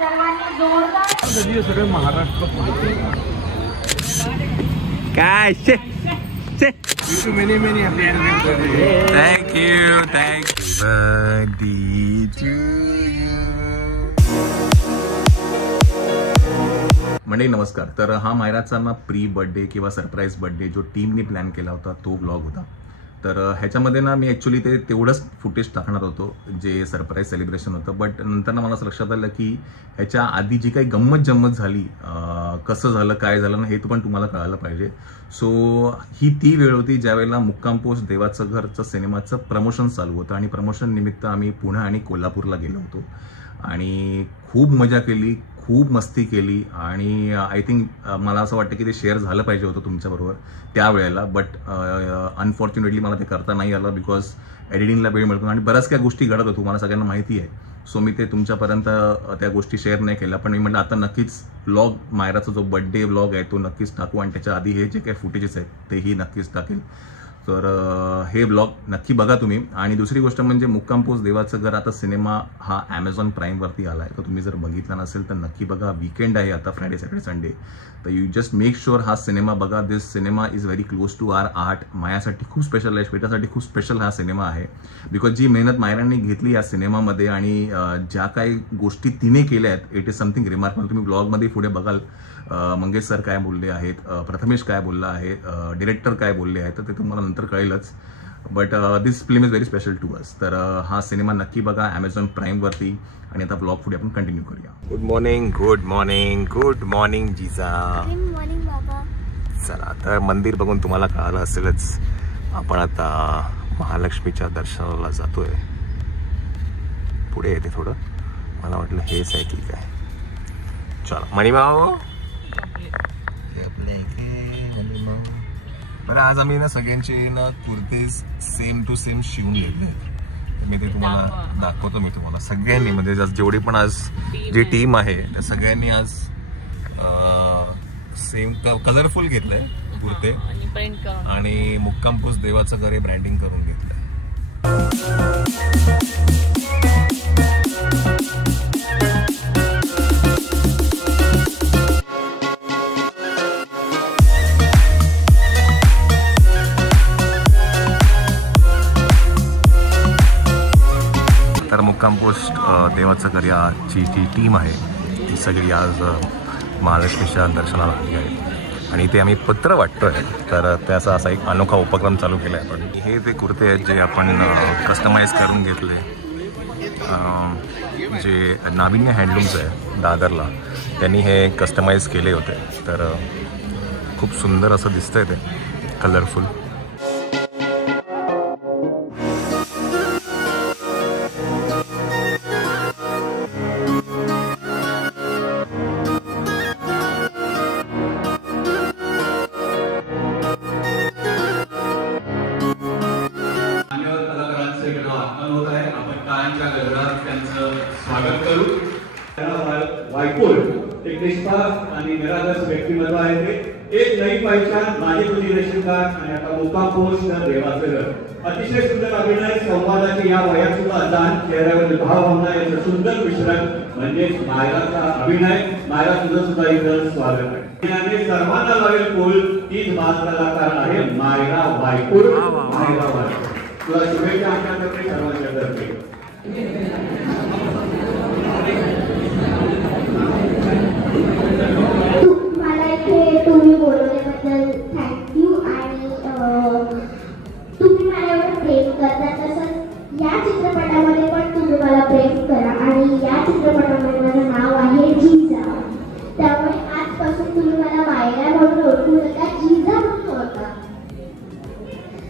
सगळे महाराष्ट्र काय many many thank you मंडळी नमस्कार. तर हा मायराचा ना प्री बर्थडे किंवा सरप्राईज बर्थडे जो टीमने प्लॅन केला होता तो व्लॉग होता. तर ह्याच्यामध्ये ना मी ॲक्च्युली तेवढंच फुटेज टाकणार होतो जे सरप्राईज सेलिब्रेशन होतं. बट नंतर ना मला असं लक्षात आलं की ह्याच्या आधी जी काही गंमत जम्मत झाली, कसं झालं काय झालं ना हे पण तुम्हाला कळायला पाहिजे. सो ही ती वेळ होती ज्यावेळेला मुक्काम पोस्ट देवाचं घरचं सिनेमाचं प्रमोशन चालू होतं आणि प्रमोशन निमित्त आम्ही पुणे आणि कोल्हापूरला गेलो होतो आणि खूप मजा केली, खूप मस्ती केली आणि आय थिंक मला असं वाटतं की ते शेअर झालं पाहिजे होतं तुमच्याबरोबर त्यावेळेला. बट अनफॉर्च्युनेटली मला ते करता नाही आलं बिकॉज एडिटिंगला वेळ मिळतो आणि बऱ्याच काही गोष्टी घडत होतो, तुम्हाला सगळ्यांना माहिती आहे. सो मी ते तुमच्यापर्यंत त्या गोष्टी शेअर नाही केल्या. पण मी म्हटलं आता नक्कीच व्लॉग, मायराचा जो बर्थडे व्लॉग आहे तो नक्कीच टाकू आणि त्याच्या आधी हे जे काही फुटेजेस आहेत तेही नक्कीच टाकेल. तर हे ब्लॉग नक्की बघा तुम्ही. आणि दुसरी गोष्ट म्हणजे मुक्काम पोस्ट देवाचं घर आता सिनेमा हा ॲमेझॉन प्राईमवरती आला आहे. तर तुम्ही जर बघितला नसेल तर नक्की बघा. वीकेंड आहे आता, फ्रायडे सॅटर्डे संडे. तर यू जस्ट मेक शुअर हा सिनेमा बघा. This cinema is very close to our art. मायासाठी खूप स्पेशल आहे, श्वेतासाठी खूप स्पेशल हा सिनेमा आहे. बिकॉज जी मेहनत मायरांनी घेतली या सिनेमामध्ये आणि ज्या काही गोष्टी तिने केल्या आहेत, इट इज समथिंग रिमार्केबल. तुम्ही ब्लॉगमध्ये पुढे बघाल मंगेश सर काय बोलले आहेत, प्रथमेश काय बोलला आहे, डिरेक्टर काय बोलले आहेत, तर ते तुम्हाला नंतर कळेलच. But this film is very special to us. तर हा सिनेमा नक्की बघा ॲमेझॉन प्राईमवरती. आणि आता ब्लॉग पुढे आपण कंटिन्यू करूया. Good morning, good morning, good morning जिजा. गुड मॉर्निंग बाबा. चला तर मंदिर बघून तुम्हाला कळालं असेलच, आपण आता महालक्ष्मीच्या दर्शनाला जातोय. पुढे येते थोडं, मला वाटलं हेच आहे की काय. चला मणिमाव. बरं आज आम्ही ना सगळ्यांचे ना कुर्ते सेम टू सेम शिवून घेतले. मी ते तुम्हाला दाखवतो. मी तुम्हाला सगळ्यांनी म्हणजे जेवढी पण आज जी टीम आहे त्या सगळ्यांनी आज सेम कलरफुल घेतलंय कुर्ते आणि मुक्काम पोस्ट देवाचं घर हे ब्रँडिंग करून घेतलंय. तर मुक्काम पोस्ट देवाचं घर याची जी टीम आहे ती सगळी आज महालक्ष्मीच्या दर्शनाला आली आहे आणि ते आम्ही पत्र वाटतोय. तर त्याचा असा एक अनोखा उपक्रम चालू केला आहे आपण. हे ते कुर्ते आहेत जे आपण कस्टमाइज करून घेतले, जे नाविन्य हँडलूम्स आहे दादरला, त्यांनी हे कस्टमाइज केले होते. तर खूप सुंदर असं दिसतंय ते, कलरफुल. स्वागत करू. वायकुल एक निष्पाप आणि निरागस व्यक्तिमत्व आहे. ते एक नई पहचान, माझी तुझी रेशीमगाठ आणि आता मुक्काम पोस्ट देवाचं घर. अतिशय सुंदर अभिनय, संवादाची या वयात सुद्धा दान, चेहऱ्यावर भावभावना याचं सुंदर मिश्रण म्हणजे मायराचा अभिनय. मायरा तुझं सुद्धा इथं स्वागत आहे. आणि सर्वांना लावेल पोल तीच बाल कलाकार आहे मायरा वायकुल. मायरा वायकुल तुला शुभेच्छा आमच्यातर्फे, सर्वांच्या तर्फे. मला इथे तुम्ही बोलवल्याबद्दल थँक्यू. आणि तुम्ही मला एवढं प्रेम करता तसंच या चित्रपटामध्ये पण तुम्ही मला प्रेम करा. आणि या चित्रपटामध्ये माझं नाव आहे जिजा. त्यामुळे आजपासून तुम्ही मला मायरा म्हणून ओळखू नका, जिजा म्हणून ओळखा.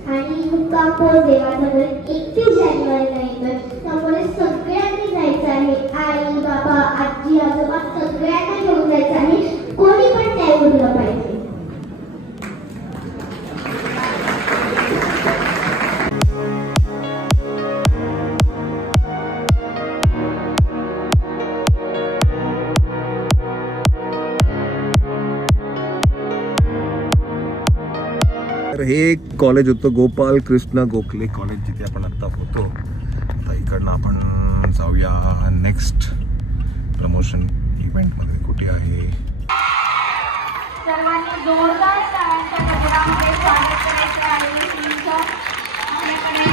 आणि मुक्काम पोस्ट देवाचं घर 31 जानेवारीला येतं. त्यामुळे सगळ्यांनी जायचं आहे. आई बाबा आजी आजोबा सगळ्यांना घेऊन जायचं आहे. कोणी पण नाही बोललं पाहिजे. तर हे कॉलेज होतं गोपाल कृष्ण गोखले कॉलेज, जिथे आपण आता होतो. आता इकडनं आपण जाऊया नेक्स्ट प्रमोशन प्रमोशन इव्हेंटमध्ये कुठे आहे? सर्वांनी जोरदार टाळ्यांच्या गजरामध्ये स्वागत करायचं आहे तुमचं. आपल्याकडे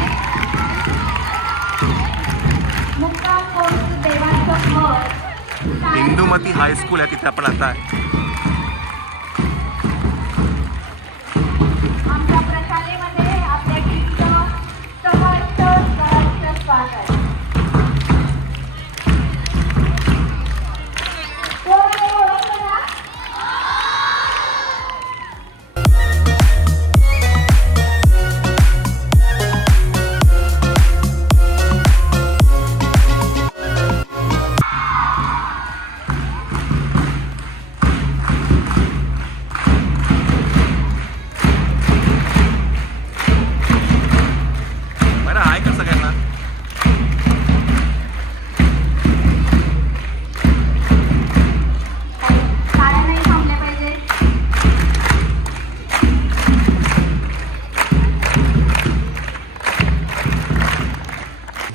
मुक्काम पोस्ट देवांचं घर इंदुमती हायस्कूल आहे, तिथे आपण आता आहे. आमच्या प्रशालेमध्ये आपल्या टीमचं सहर्ष स्वागत आहे.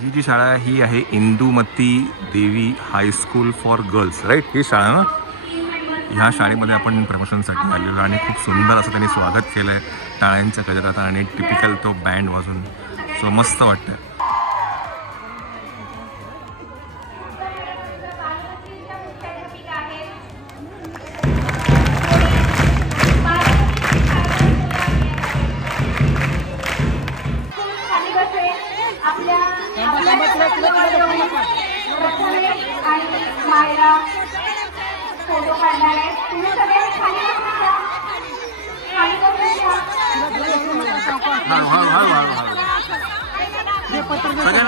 ही जी शाळा आहे ही आहे इंदुमती देवी हायस्कूल फॉर गर्ल्स, राईट? ही शाळा ना, ह्या शाळेमध्ये आपण प्रमोशनसाठी आलेलो आणि खूप सुंदर असं त्यांनी स्वागत केलं आहे टाळ्यांच्या गजरात आणि टिपिकल तो बँड वाजून. सो मस्त वाटतं. फोटो काढणार आहे. तुम्ही सगळे खाली बसा. खाली बसा.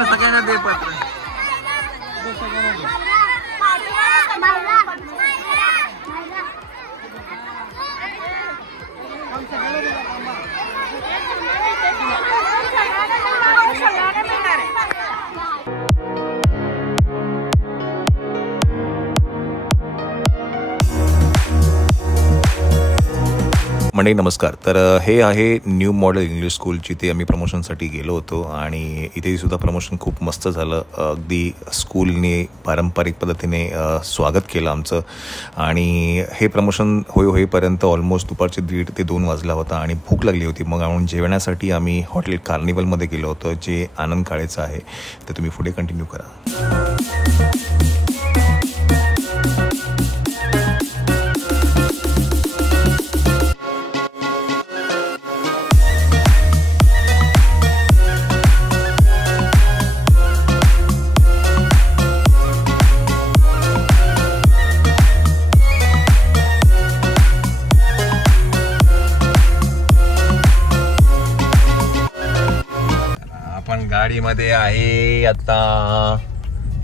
सगळ्यांना दे पत्र. मंडळी नमस्कार. तर हे आहे न्यू मॉडेल इंग्लिश स्कूल, जिथे आम्ही प्रमोशनसाठी गेलो होतो आणि इथे सुद्धा प्रमोशन खूप मस्त झालं. अगदी स्कूलने पारंपरिक पद्धतीने स्वागत केलं आमचं आणि हे प्रमोशन होईपर्यंत ऑलमोस्ट दुपारचे 1:30 ते 2 वाजला होता आणि भूक लागली होती. मग म्हणून जेवण्यासाठी आम्ही हॉटेल कार्निवलमध्ये गेलो होतो, जे आनंद काळेचं आहे. तर तुम्ही पुढे कंटिन्यू करा. गाडीमध्ये आहे आता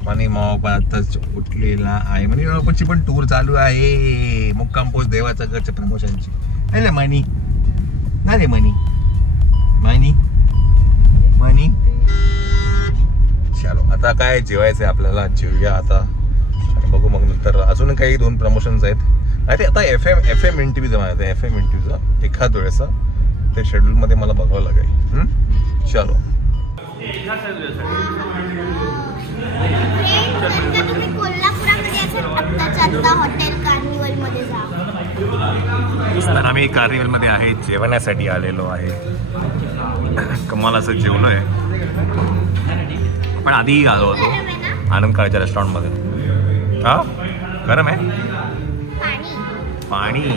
मनी मावपा आताच उठलेला आहे. मनी मावपाची पण टूर चालू आहे मुक्काम पोस्ट देवाच्या घरच्या प्रमोशनची. अरे मनी ना रे मनी मनी मनी. चलो आता काय जेवायचंय आपल्याला, जेवूया आता आणि बघू मग नंतर. अजून काही 2 प्रमोशन्स आहेत. नाही ते आता एफ एम इंटरव्ह्यू जमा एफ एम इंटरव्ह्यूचा एखाद वेळेस ते शेड्यूलमध्ये मला बघावं लागेल. चलो तुम्ही कोल्हापुरामध्ये आत्ताच्या हॉटेल कार्निवलमध्ये जा. तर आम्ही कार्निवलमध्ये आहे, जेवण्यासाठी आलेलो आहे. कमाल असं जेवलो आहे. पण आधी आलो होतो आनंद काळेच्या रेस्टॉरंटमध्ये. हा गरम आहे पाणी.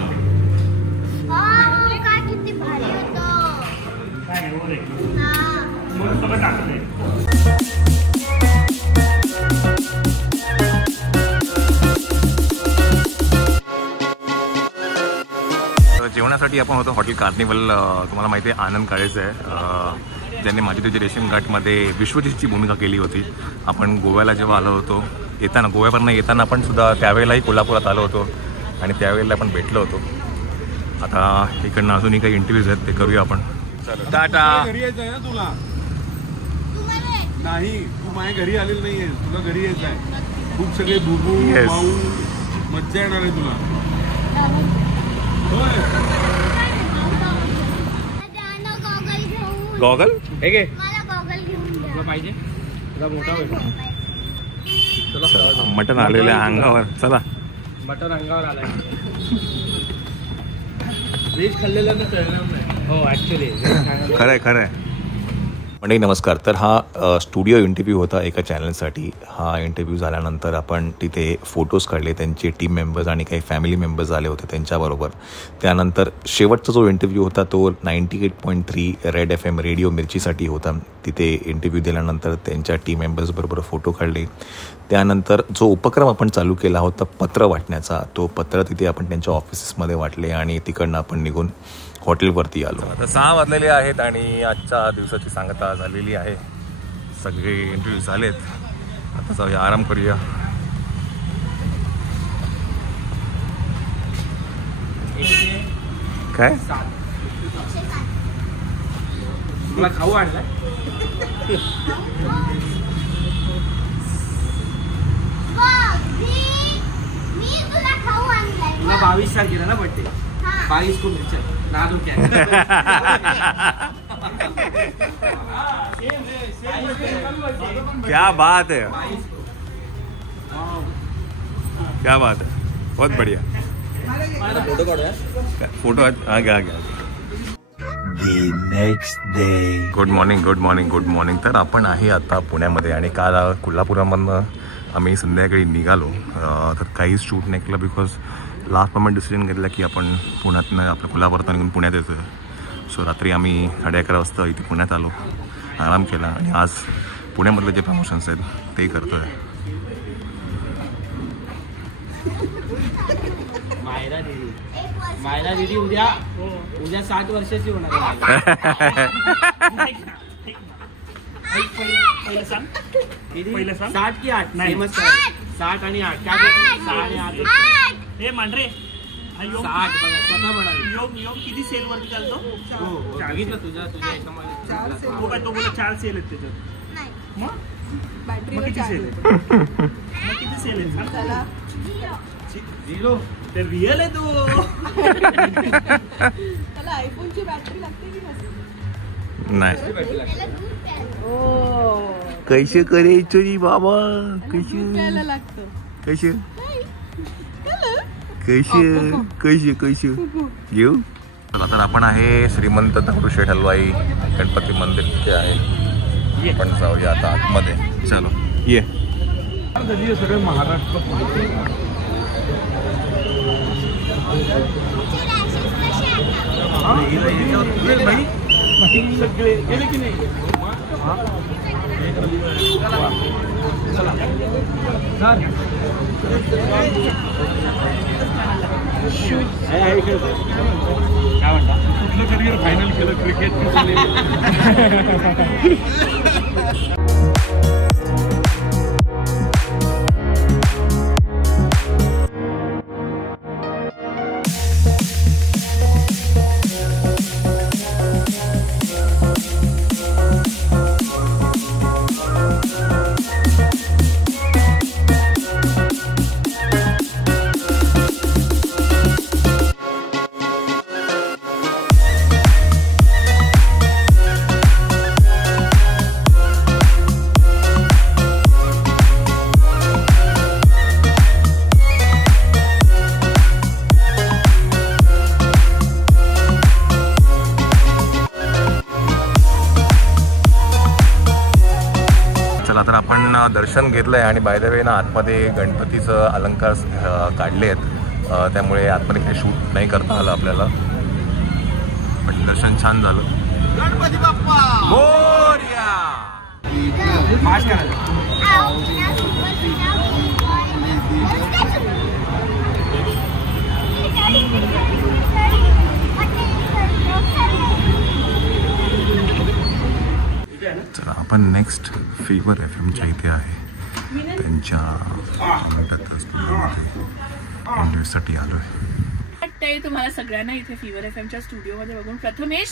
किती भारी होतं. जेवणासाठी आपण होतो हॉटेल कार्निवल. तुम्हाला माहिती आहे आनंद काळेचं आहे, ज्यांनी माझी तुझी रेशीम घाटमध्ये विश्वजितची भूमिका केली होती. आपण गोव्याला जेव्हा आलो होतो, येताना गोव्यावरनं येताना आपण सुद्धा त्यावेळेलाही कोल्हापुरात आलो होतो आणि त्यावेळेला आपण भेटलो होतो. आता इकडनं अजूनही काही इंटरव्ह्यूज आहेत, ते करूया आपण. टाटा. घरी यायचं आहे ना तुला? नाही, तू माझ्या घरी आलेलं नाहीये, तुला घरी यायचं आहे. खूप सगळे बुबू भाऊ मज्जा येणार आहे तुला. गॉगल हे घे. मला गॉगल घेऊन द्या. तुला पाहिजे? तुला मोठा होईल. मटण आलेलं आहे अंगावर. चला मटण अंगावर आलाय. व्हेज खाल्लेलं कळणार नाही. हो ऍक्च्युली खरंय खरंय. मंडळी नमस्कार. तर हा स्टुडिओ इंटरव्ह्यू होता एका चॅनलसाठी. हा इंटरव्ह्यू झाल्यानंतर आपण तिथे फोटोज काढले, त्यांचे टीम मेंबर्स आणि काही फॅमिली मेंबर्स आले होते त्यांच्याबरोबर. त्यानंतर शेवटचा जो इंटरव्ह्यू होता तो 98.3 रेड FM रेडिओ मिरचीसाठी होता. तिथे इंटरव्ह्यू दिल्यानंतर त्यांच्या टीम मेंबर्सबरोबर फोटो काढले. त्यानंतर जो उपक्रम आपण चालू केला होता पत्र वाटण्याचा, तो पत्र तिथे आपण त्यांच्या ऑफिसेसमध्ये वाटले आणि तिकडनं आपण निघून हॉटेलवरती आलो. आता 6 वाजलेले आहेत आणि आजच्या दिवसाची सांगता झालेली आहे. सगळे इंटरव्ह्यू झालेत. आता जाऊया आराम करूया. काय मला खाऊ आणलाय. तुला 22 तारखेला ना बर्थडे. 22 को मिरच्या नादू क्या. क्या बात है, क्या बात है, बहुत बढ़िया. फोटो काढूया. फोटो आगे आगे. Good morning good morning good morning. तर आपण आहे आता पुण्यामध्ये आणि काल कोल्हापुरामधनं आम्ही संध्याकाळी निघालो. तर काहीच शूट नाही केलं बिकॉज लास्ट मोमेंट डिसिजन घेतला की आपण पुण्यातनं आपलं कोल्हापुरातून निघून पुण्यात येतो. सो रात्री आम्ही 11:30 वाजता इथे पुण्यात आलो, आराम केला आणि आज पुण्यामधले जे प्रमोशन्स आहेत ते करतो आहे. मायरा दीदी उद्या 60 वर्षाची होणार. पहिलं सांग. 60 की 8? 60 आणि 8. काय 6 आणि 8 हे मांडरे. 60 बघा स्वतः म्हणाले. योग किती सेल वरती चालतो? हो सांगितलं तुझ्या तो काय तो बोला 4 सेल आहेत त्याच्यात. मग किती सेल आहे? किती सेल आहे? 0. ते रिअल आहे तो. त्याला आयफोनची बॅटरी लागते की नाही. कैसे करायचं रे बाबा, प्यायला लागतं. कैसे कैसे कैसे कैसे घेऊ. तर आपण आहे श्रीमंत दगडूशेठ हलवाई गणपती मंदिर तिथे आहे. आपण जाऊया आता आतमध्ये. चलो ये. सगळे महाराष्ट्र सगळे गेले की नाही. काय म्हणता? कुठलं करिअर फायनल केलं क्रिकेट? तर आपण दर्शन घेतलं आहे आणि बाय द वे ना आतमध्ये गणपतीचं अलंकार काढले आहेत, त्यामुळे आतमध्ये काही शूट नाही करता आलं आपल्याला, पण दर्शन छान झालं. गणपती बाप्पा मोरया. चला आपण नेक्स्ट फीवर FMच्या इथे आहे, त्यांच्या इंटरव्ह्यूसाठी आलो आहे. वाटतंय तुम्हाला सगळ्यांना इथे फीवर FMच्या स्टुडिओमध्ये बघून. प्रथमेश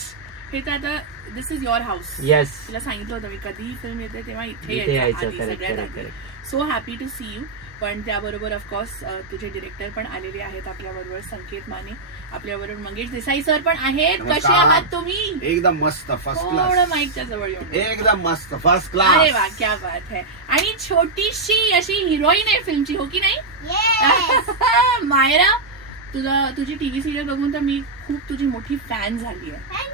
हे तर आता दिस इज युअर हाऊस. येस, तुला सांगितलं होतं मी कधी फिल्म येते तेव्हा इथे यायचं. यायचं करेक्ट सगळ्यात करेक्ट आधी. Correct. So happy to see you. पण त्याबरोबर ऑफकोर्स तुझे डिरेक्टर पण आलेले आहेत आपल्याबरोबर, संकेत माने, आपल्याबरोबर मंगेश देसाई सर पण आहेत. कसे आहात तुम्ही? एकदम मस्त, फर्स्ट थोडं क्लास, माईकच्या जवळ येऊन. एकदम मस्त, फर्स्ट अरे क्लास. वा, क्या बात है. आणि छोटीशी अशी हिरोईन आहे फिल्मची, हो की नाही? मायरा, तुझी टीव्ही सिरियल बघून तर मी खूप तुझी मोठी फॅन झाली आहे.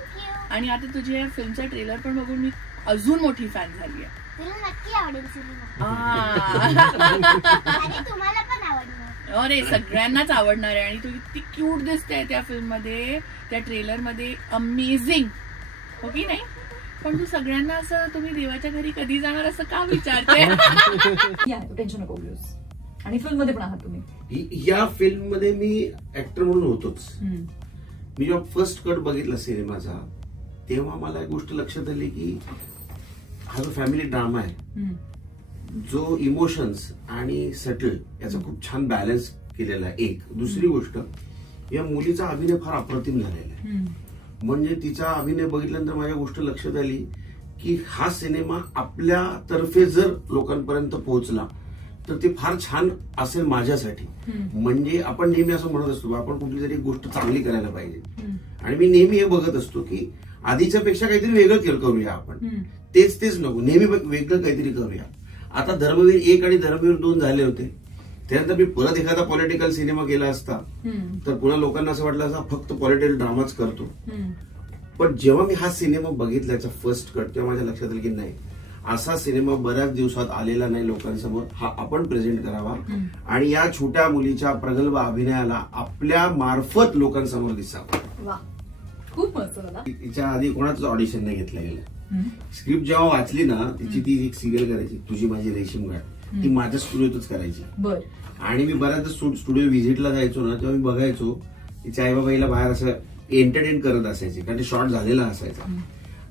आणि आता तुझ्या फिल्मचा ट्रेलर पण बघून मी अजून मोठी फॅन झाली आहे. तुला नक्की आवडेल सिनेमा. तुम्हाला पण आवडणार. अरे सगळ्यांनाच आवडणार आहे. आणि तू इतकी क्यूट दिसते त्या फिल्म मध्ये, त्या ट्रेलर मध्ये. अमेझिंग, हो की नाही? पण तू सगळ्यांना असं तुम्ही देवाच्या घरी कधी जाणार असं का विचारते? टेन्शन नको घेऊस. आणि फिल्म मध्ये पण आहात तुम्ही. या फिल्म मध्ये मी ऍक्टर म्हणून होतोच. मी जेव्हा फर्स्ट कट बघितला सिनेमाचा तेव्हा मला एक गोष्ट लक्षात आली की हा जो फॅमिली ड्रामा आहे, जो इमोशन्स आणि सटल याचा खूप छान बॅलन्स केलेला आहे. एक दुसरी गोष्ट, या मुलीचा अभिनय फार अप्रतिम झालेला आहे. म्हणजे तिचा अभिनय बघितल्यानंतर माझ्या गोष्ट लक्षात आली की हा सिनेमा आपल्या तर्फे जर लोकांपर्यंत पोहोचला तर ते फार छान असेल माझ्यासाठी. म्हणजे आपण नेहमी असं म्हणत असतो आपण कुठली तरी गोष्ट चांगली करायला पाहिजे. आणि मी नेहमी हे बघत असतो की आधीच्या पेक्षा काहीतरी वेगळं करूया आपण. तेच नको, नेहमी वेगळं काहीतरी करूया. आता धर्मवीर 1 आणि धर्मवीर 2 झाले होते. त्यानंतर मी परत एखादा पॉलिटिकल सिनेमा केला असता तर पुन्हा लोकांना असं वाटलं असं फक्त पॉलिटिकल ड्रामाच करतो. पण जेव्हा मी हा सिनेमा बघितल्याचा फर्स्ट कट तेव्हा माझ्या लक्षात आलं की नाही, असा सिनेमा बऱ्याच दिवसात आलेला नाही लोकांसमोर. हा आपण प्रेझेंट करावा आणि या छोट्या मुलीच्या प्रगल्भ अभिनयाला आपल्या मार्फत लोकांसमोर दिसावं. खूप मस्त झाला. तिच्या आधी कोणाच ऑडिशन नाही घेतलं गेलं. स्क्रिप्ट जेव्हा वाचली ना, तिची ती एक सिरियल करायची तुझी माझी रेशीम गाठ, ती माझ्या स्टुडिओतच करायची. आणि मी बऱ्याचदा स्टुडिओ व्हिजिटला जायचो ना, तेव्हा मी बघायचो तिच्या आई बाबाईला बाहेर असं एंटरटेन करत असायचे कारण ते शॉर्ट झालेला असायचा.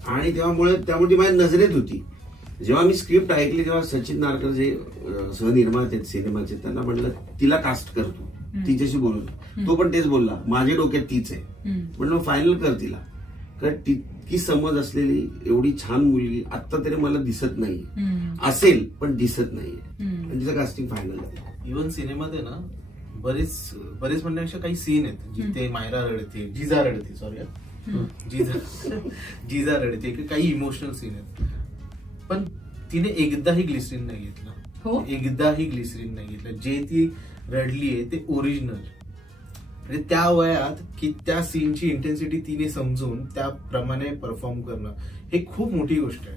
आणि त्यामुळे ती माझ्या नजरेत होती. जेव्हा मी स्क्रिप्ट ऐकली तेव्हा सचिन नारकर जे सहनिर्माते आहेत सिनेमाचे, त्यांना म्हटलं तिला कास्ट करतो, तिच्याशी बोलतो. तो पण तेच बोलला, माझ्या डोक्यात तीच आहे. म्हणलं फायनल कर तिला. कारण तितकी समज असलेली एवढी छान मुलगी आता तरी मला दिसत नाही. असेल पण दिसत नाहीये. आणि तिचं कास्टिंग फायनल झालं. इव्हन सिनेमात आहे ना बरेच म्हणण्यापेक्षा काही सीन आहेत जिथे मायरा रडते, जिजा रडते, काही इमोशनल सीन आहेत. पण तिने एकदाही ग्लिसरीन नाही घेतलं. एकदाही ग्लिसरीन नाही घेतलं. जे ती रडलीये ते ओरिजिनल. म्हणजे त्या वयात की त्या सीनची इंटेन्सिटी तिने समजून त्याप्रमाणे परफॉर्म करणं हे खूप मोठी गोष्ट आहे.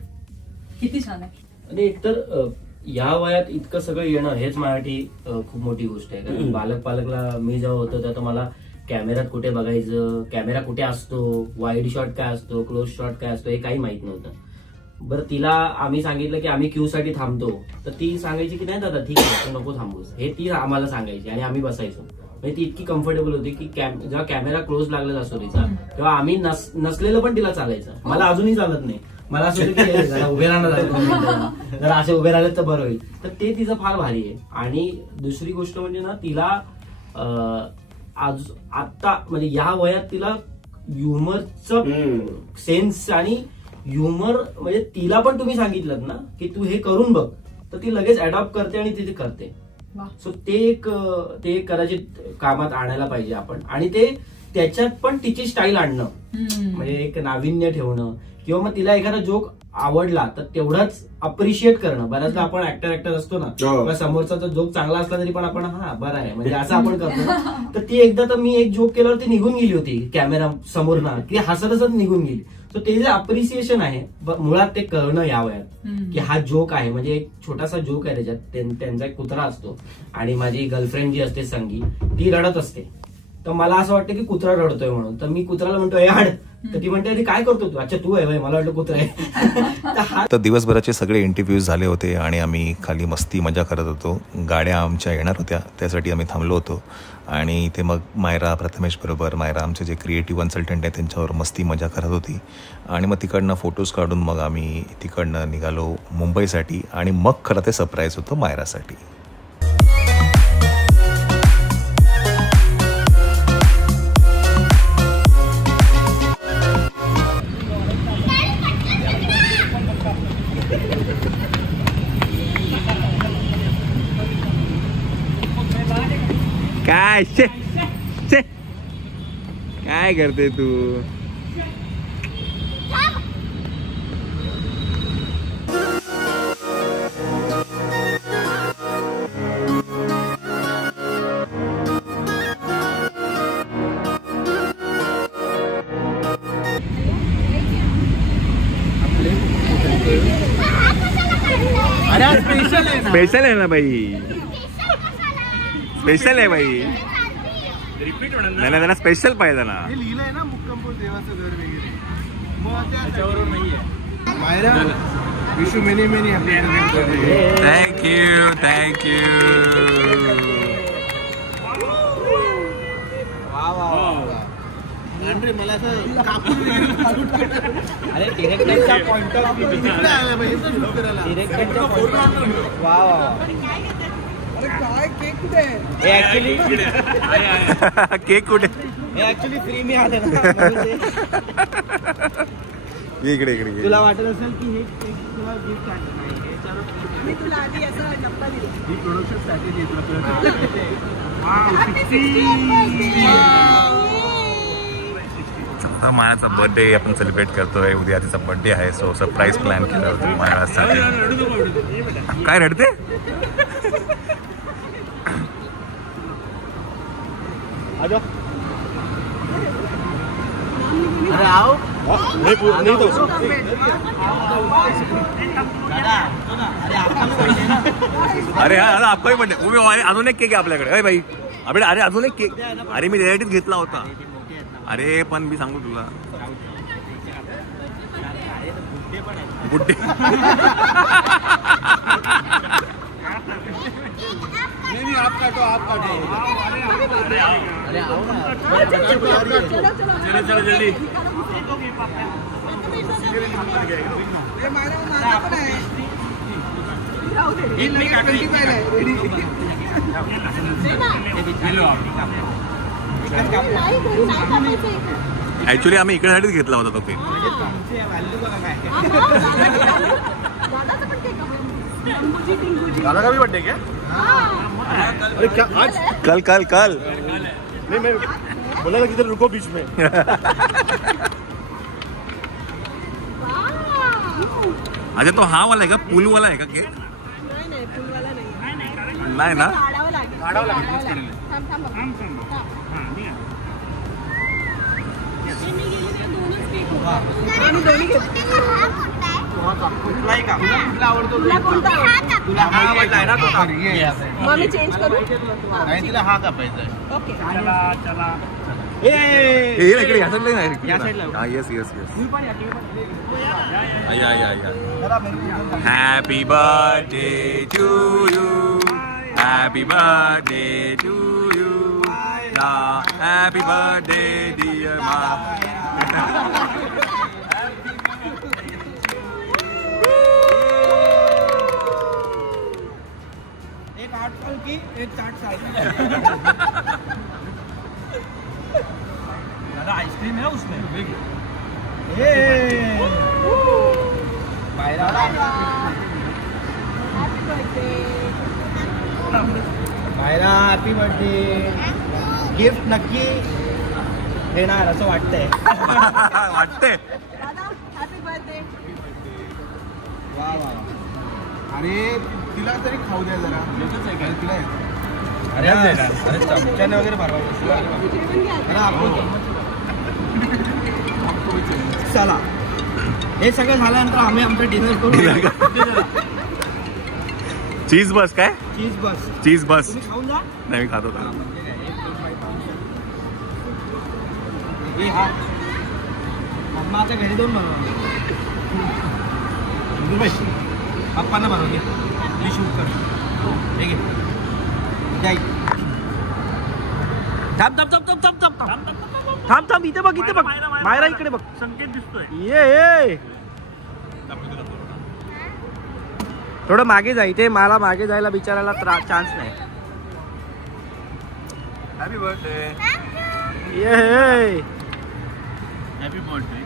किती छान आहे. आणि एकतर या वयात इतकं सगळं येणं हेच माझ्यासाठी खूप मोठी गोष्ट आहे. कारण पालकला मी जेव्हा होतो तेव्हा मला कॅमेऱ्यात कुठे बघायचं, कॅमेरा कुठे असतो, वाईड शॉट काय असतो, क्लोज शॉट काय असतो हे काही माहित नव्हतं. बरं तिला आम्ही सांगितलं की आम्ही क्यू साठी थांबतो तर ती सांगायची की नाही दादा ठीक आहे नको थांबूस, हे ती आम्हाला सांगायची आणि आम्ही बसायचो. म्हणजे ती इतकी कम्फर्टेबल होती की जेव्हा कॅमेरा क्लोज लागलेला असतो तिचा तेव्हा आम्ही नसलेलं पण तिला चालायचं. मला अजूनही चालत नाही. मला असं होतं की जरा उभे राहणार, जरा असे उभे राहिले तर बरं होईल. तर ते तिचं फार भारी आहे. आणि दुसरी गोष्ट म्हणजे ना तिला आता म्हणजे या वयात तिला ह्युमरचं सेन्स आणि ह्युमर म्हणजे तिला पण तुम्ही सांगितलं ना की तू हे करून बघ तर ती लगेच अडॉप्ट करते आणि ती करते. सो ते एक कदाचित कामात आणायला पाहिजे आपण. आणि ते त्याच्यात पण तिची स्टाईल आणणं म्हणजे एक नाविन्य ठेवणं किंवा मग तिला एखादा जोक आवडला तर तेवढाच अप्रिशिएट करणं. बऱ्याचदा आपण ऍक्टर असतो ना, समोरचा जर जोक चांगला असला तरी पण आपण हा बरं आहे म्हणजे असं आपण करतो. तर ती एकदा तर मी एक जोक केल्यावर ती निघून गेली होती कॅमेरा समोर ना, की हसत हसत निघून गेली. तर ते जे अप्रिसिएशन आहे मुळात ते करणं या वयात की हा जोक आहे म्हणजे एक छोटासा जोक आहे त्याच्यात. त्यांचा एक कुत्रा असतो आणि माझी गर्लफ्रेंड जी असते संगी ती रडत असते. तर मला असं वाटतं की कुत्रा रडतोय म्हणून. तर मी कुत्राला म्हणतो हाड, तर ती म्हणते अरे काय करतो तू, अच्छा तू आहे मला वाटलं कुत्रा आहे. तर दिवसभराचे सगळे इंटरव्ह्यूज झाले होते आणि आम्ही खाली मस्ती मजा करत होतो. गाड्या आमच्या येणार होत्या त्यासाठी आम्ही थांबलो होतो. आणि इथे मग मायरा प्रथमेश बरोबर, मायरा आमचे जे क्रिएटिव्ह कन्सल्टंट आहे त्यांच्यावर मस्ती मजा करत होती. आणि मग तिकडनं फोटोज काढून मग आम्ही तिकडनं निघालो मुंबईसाठी. आणि मग खरं ते सरप्राईज होतं मायरासाठी. काय शे शे काय करते तू? स्पेशल आहे ना भाई, स्पेशल आहे भाई. रिपीट होणार नाही त्यांना स्पेशल पाहिजे ना. हे लिहिलंय ना मुक्कामपूर देवाचं घर वगैरे, मग त्याच्यावरून नाहीये. Myra wish you many many happy anniversary. Thank you thank you. मला असं कापून अरे डिरेक्टरचा पॉइंट ऑफ व्ह्यू डिरेक्टरचा पॉइंट ऑफ व्ह्यू. वा वा. अरे काय केक कुठे? हे ऍक्च्युली केक कुठे? हे ऍक्च्युली फ्री मी आले ना. इकडे इकडे. तुला वाटत असेल की हे केक तुला गिफ्ट आहे. मी तुला आधी असं डब्बा दिला. ही प्रोडक्शन स्ट्रॅटेजी मायाचा बर्थडे आपण सेलिब्रेट करतोय. उद्या तिचा बर्थडे आहे, सो सरप्राईज प्लॅन केलं होतं मायासाठी. काय रडते? अरे आओ अरे आपकाही बर्थडे. अजून एक केक आहे आपल्याकडे. अरे भाई आपल्याकडे. अरे अजून एक केक. अरे मी रिलेटिव्ह घेतला होता. अरे पण मी सांगू तुला गुड्डे नहीं आप काटो आप काटो. अरे आओ ना. चलो चलो जल्दी. हे माझा पण आहे. राहू दे. हे लगेच 25 आहे रेडी. ऍक्च्युली आम्ही इकडेसाठीच घेतला होता तो केक. दादा का भी बर्थडे क्या? अरे क्या आज? कल कल कल नहीं मैं बोला था किधर रुको बीच में. अच्छा तो हा वाला आहे का? पूल वाला आहे का केक? नाही फुलवाला नाही. नाही ना. काढावं लागेल. थांब. आम्ही दोन्ही घेतो. तुला आवडतो तुला कोणता आवडतो? तुला हा आवडलाय ना तो. मग आम्ही चेंज करू. नाही तिला हा कापायचा आहे. ओके. चला इकडे या साईडला. हा yes yes yes. Happy birthday to you. Happy birthday to you. Happy birthday dear मा. एक 8 साल की एक 60 साल की. दादा आइसक्रीम है उसमें. Myra happy birthday. गिफ्ट नक्की देणार असं वाटतंय. वाटते. दादा हॅपी बर्थडे. वा वा. अरे तिला तरी खाऊ द्या जरा. एकच आहे काय तिला? अरे चमच्याने वगैरे भरवा. चला हे सगळं झाल्यानंतर आम्ही आमचं डिनर करू. चीज बस काय? चीज बस. चीज बस. तुम्ही खाऊन जा. नाही मी खातो का? हे हा मम्माच्या घरी जाऊन बनवा. पप्पांना बनवून घे. मी शूट करतो. ठीक आहे. थांब इथे बघ इथे बघ. मायरा इकडे बघ. संकेत दिसतोय. ये थोडं मागे जा. इथे मला मागे जायला बिचारायला चान्स नाही. Happy birthday. ये हॅपी बर्थडे.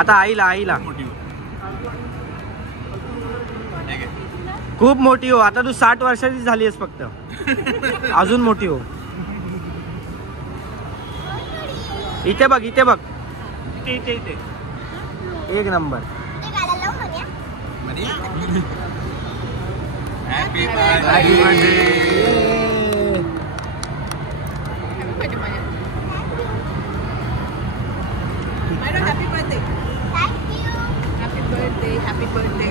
आता आईला खूप मोठी हो. आता तू 60 वर्षाची झाली आहेस फक्त. अजून मोठी हो. इथे बघ, इथे बघ, इथे इथे. एक number. Happy birthday. Happy birthday. Happy birthday. Happy birthday.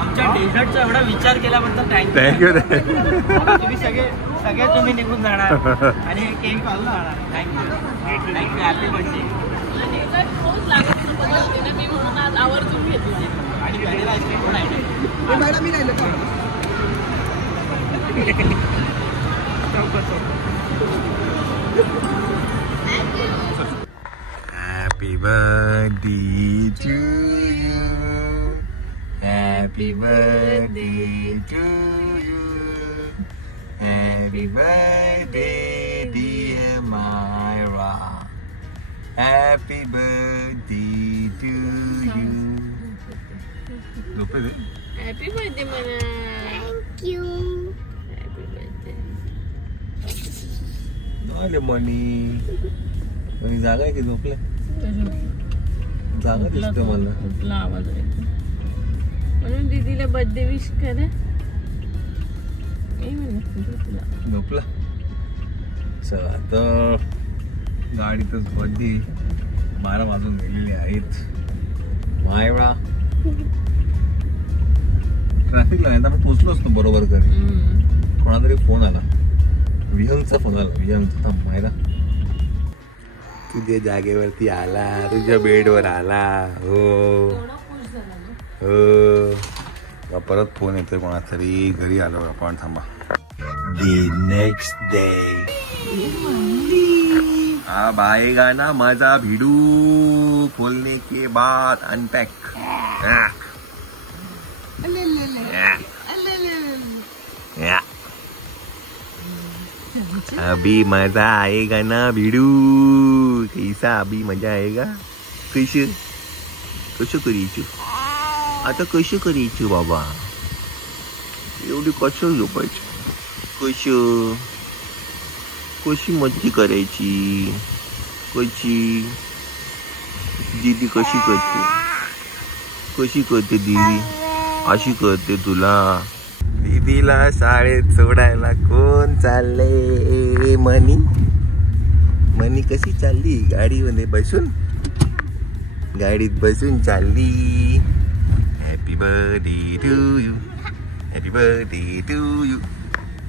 आमच्या डेझर्टचा एवढा विचार केल्याबद्दल थँक्यू. तुम्ही सगळे तुम्ही निघून जाणार आणि हे केक पाहून जाणार. थँक्यू. Happy birthday. आणि व्हॅनिला आईस्क्रीम पण आहे. मॅडम मी राहिलं का? Happy birthday to you. Happy birthday to you. Happy birthday dear Myra. Happy birthday to you. Happy birthday म्हणा. थँक्यू. Happy birthday. आले मनी जागा आहे की झोपल्या? जागा दिसतो मला. कुठला आवाज येतो म्हणून दीदीला बर्थडे विश करा. झोपला. चला तर गाडीतच बर्थडे 12 वाजून गेलेले आहेत. मायरा ट्रॅफिकला नाही तर आपण पोचलो असतो बरोबर घरी. कोणाला तरी फोन आला, विहंगचा फोन आला. विहंगचा थांब. मायरा तुझ्या जागेवरती आला, तुझ्या बेडवर आला. हो हो. परत फोन येतोय कोणाचा तरी. घरी आलो आपण. थांबा. The next day. अब आएगा ना मजा भिड़ू खोलने के बाद. अनपैक. अभी मजा आएगा ना भिड़ू. कैसा अभी मजा आएगा. कसं करायचं आता. कसं करायचं बाबा. एवढी कसं झोपायचं. कशी मज्जा करायची. कशी दीदी कशी करते. कशी करते दीदी. अशी करते तुला. दीदीला शाळेत सोडायला कोण चालले. मनी. मनी कशी चालली. गाडीमध्ये बसून. गाडीत बसून चालली. Happy birthday to you. Happy birthday to you.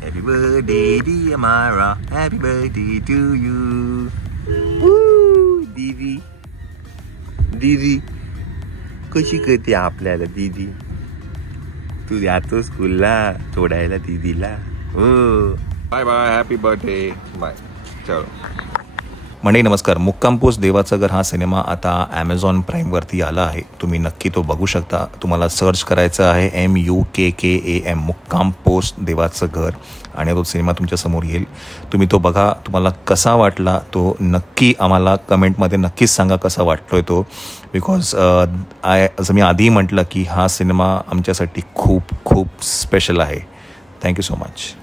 Happy birthday dear Myra. Happy birthday to you. दीदी. दीदी कशी करते आपल्याला दीदी. तू जातो स्कूलला सोडायला दीदीला. हो. Bye bye. Happy birthday. Bye. चलो. मंडळी नमस्कार. मुक्काम पोस्ट देवाचं घर हा सिनेमा आता ॲमेझॉन प्राईमवरती आला आहे. तुम्ही नक्की तो बघू शकता. तुम्हाला सर्च करायचं आहे MUKKAM मुक्काम पोस्ट देवाचं घर आणि तो सिनेमा तुमच्यासमोर येईल. तुम्ही तो बघा. तुम्हाला कसा वाटला तो नक्की आम्हाला कमेंटमध्ये नक्कीच सांगा कसा वाटतोय तो. बिकॉज असं मी आधी म्हटलं की हा सिनेमा आमच्यासाठी खूप खूप स्पेशल आहे. Thank you so much.